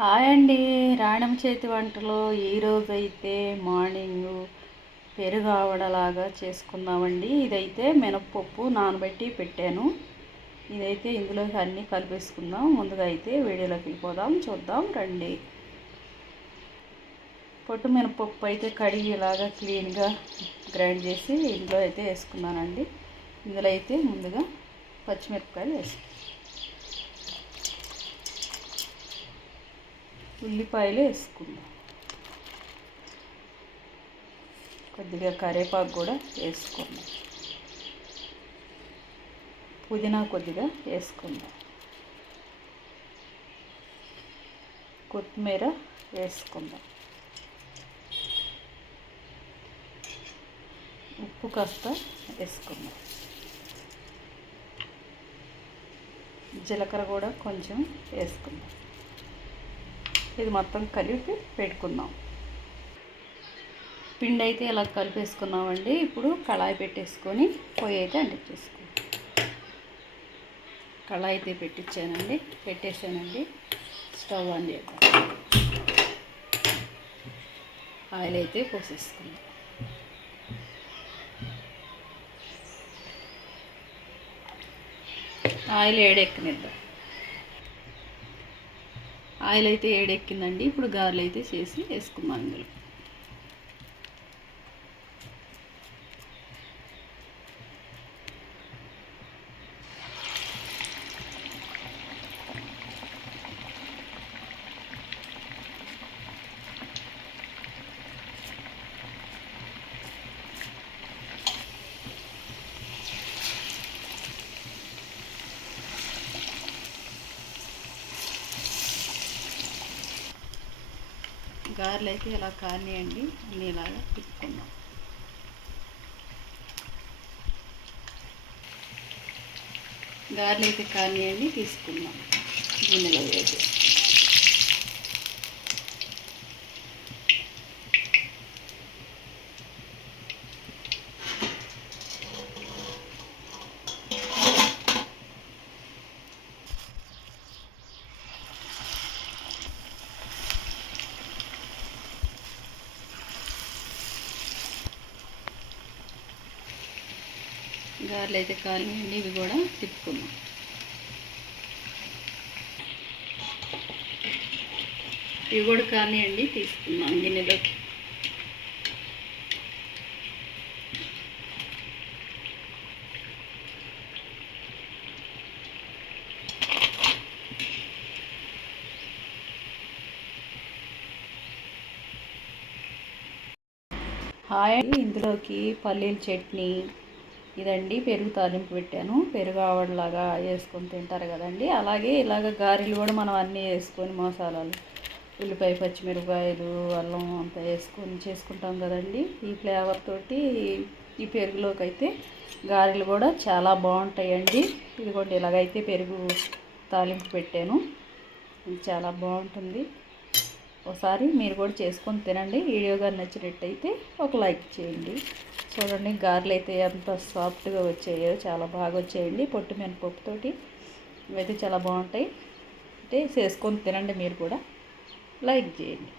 Hi అండి. రాణం చేతి వంటలో ఈరోజు అయితే మార్నింగ్ పెరుగు ఆవడలాగా చేసుకుందామండి. ఇదైతే మినప్పప్పు నానబెట్టి పెట్టాను. ఇదైతే ఇందులోకి అన్నీ కలిపేసుకుందాం. ముందుగా అయితే వీడియోలోకి వెళ్ళిపోదాం, చూద్దాం రండి. పొట్టు మినపప్పు అయితే కడిగి ఇలాగా క్లీన్గా గ్రైండ్ చేసి ఇందులో అయితే వేసుకున్నానండి. ఇందులో అయితే ముందుగా పచ్చిమిరపకాయలు వేసుకుందాం, ఉల్లిపాయలు వేసుకుందాం, కొద్దిగా కరివేపాకు కూడా వేసుకుందాం, పుదీనా కొద్దిగా వేసుకుందాం, కొత్తిమీర వేసుకుందాం, ఉప్పు కాస్త వేసుకుందాం, జీలకర్ర కూడా కొంచెం వేసుకుందాం. ఇది మొత్తం కలిపి పెట్టుకుందాం. పిండి అయితే ఇలా కలిపేసుకున్నామండి. ఇప్పుడు కళాయి పెట్టేసుకొని పొయ్యి అయితే అంటించేసుకుందాం. కళాయి అయితే పెట్టేసానండి. స్టవ్ ఆన్ చేద్దాం. ఆయిల్ అయితే పోసేసుకుందాం. ఆయిల్ ఏడెక్కనిద్దాం. ఆయిల్ అయితే ఏడెక్కిందండి. ఇప్పుడు గారెలు అయితే చేసి వేసుకుందాం. ఇందులో గారెలు అయితే ఇలా కానియండి, అన్నీ ఇలాగా తిప్పుకుందాం. గారెలు అయితే కానియండి, తీసుకుందాం గిన్నెలో వేసి. గారెలు అయితే కానియండి, ఇవి కూడా తిప్పుకుందాం. ఇవి కూడా కానియండి, తీసుకుందాం గిన్నెలోకి. హాయ్ అండి. ఇందులోకి పల్లీల చట్నీ, ఇదండి పెరుగు తాలింపు పెట్టాను. పెరుగు ఆవడలాగా వేసుకొని తింటారు కదండి. అలాగే ఇలాగ గారెలు కూడా మనం అన్నీ వేసుకొని మసాలాలు, ఉల్లిపాయ, పచ్చిమిరపకాయలు, అల్లం అంతా వేసుకొని చేసుకుంటాం కదండి. ఈ ఫ్లేవర్ తోటి ఈ పెరుగులోకి అయితే గారెలు కూడా చాలా బాగుంటాయండి. ఇదిగోండి ఇలాగైతే పెరుగు తాలింపు పెట్టాను. ఇది చాలా బాగుంటుంది. ఒకసారి మీరు కూడా చేసుకొని తినండి. వీడియో కానీ నచ్చినట్టయితే ఒక లైక్ చేయండి. చూడండి గారెలు అయితే ఎంత సాఫ్ట్గా వచ్చాయో, చాలా బాగా వచ్చాయండి. పొట్టు మినపప్పుతోటి ఇవైతే చాలా బాగుంటాయి. అంటే చేసుకొని తినండి. మీరు కూడా లైక్ చేయండి.